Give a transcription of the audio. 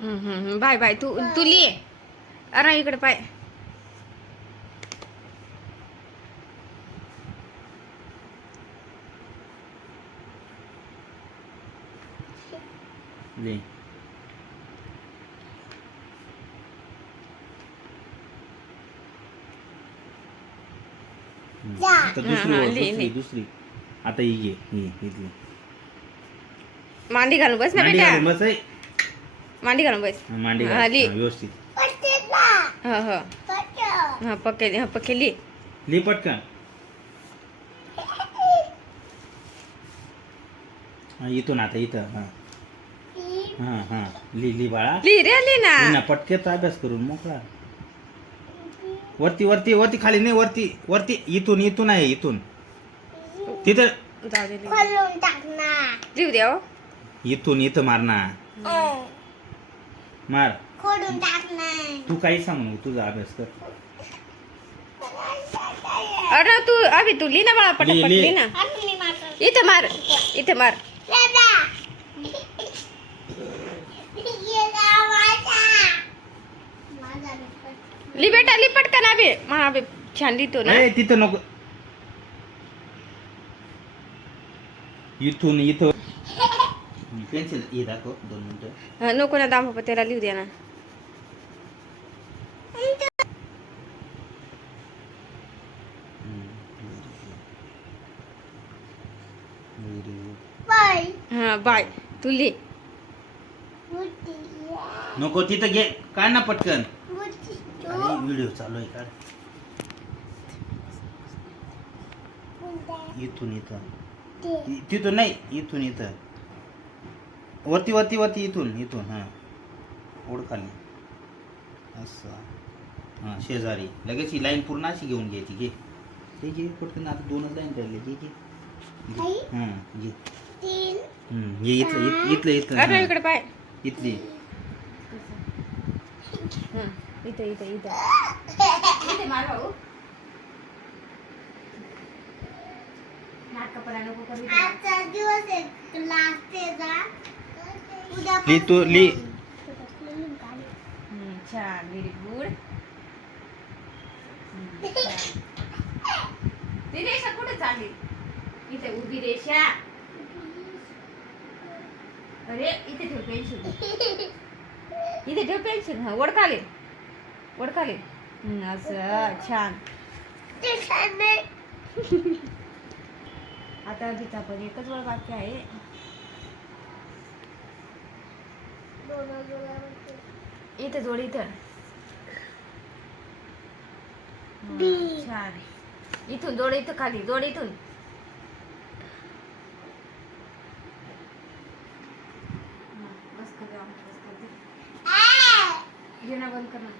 हम्म, हम्म, हम्म. बाय बाय तू तू लिये अरे इकडे पाय ले हम्म. आता दुसरी हा, हा, ओळ, ले, दुसरी ले. दुसरी आता ही घे ही इथली मांडी घालून बस ना मांडी बेटा घालून बस आहे. मांडी घालून बस. हा, मांडी हा, घाल. ली. हा, व्यवस्थित. हा हा. हा पक्के हा पक्के ली. ली पटकन. हा, इथून आता इथं हा. हा हा. ली ली बाळा. ली रे ली ना. ली ना पटकेचा अभ्यास करून मोकळा. वरती वरती वरती खाली नाही वरती वरती. इथून इथून आहे इथून. तिथं. जाऊ दे ली. खोलून टाकणार जीव द्या हो. इथून इथं मार ना. मार. खोडून टाकणार तू काही सांग नको तुझा अभ्यास कर. अरे तू अभि तू ली ना बाळा ली, पटापट ली. ली ना. इथे मार इथे मार. दादा. ये गावाचा माझा रिपोर्ट. ली बेटा ली पटकन अभि. मा अभि छान लिहितो ना. ए तिथं नको. इथून इथं. पेन्सिल हे दाखव दोन मिनिटं हा, नको ना दाम त्याला लिहू द्या ना बाय हा बाय तू ली नको तिथं घे काढ ना पटकन अरे व्हिडिओ चालू आहे काढ इथून इथं इ- तिथून नाही इथून इथं वरती वरती वरती इथून इथून हां. ओढ खाली. असं. हां शेजारी. लगेच ही लाईन पूर्ण अशी घेऊन घ्यायची घे ते घे. पटकन. आता दोनच लाईन राहिले घे घे? हां घे. घे इथलं इथलं इथलं अरे हां. इकडे पाय. इथली. हा, इथे इथे इथे. इथे मार भाऊ. नाक कपडा नको करू इथे. आजचा दिवस आहे. क्लास त्याचा उद्या ली तू ली. हम्म, छान व्हेरी गुड ती रेषा कुठे चालली? इथे उभी रेषा. अरे इथे ठेव पेन्सिल. इथे ठेव पेन्सिल. हा वडकाले वडकाले हम्म, असं छान. आता तिचा पण एकच वेळ बाकी आहे. इथे जोड इथं. छान इथून जोड इथं खाली जोड इथून. बस कर जाऊ, बस कर दे. घे ना बंद कर ना.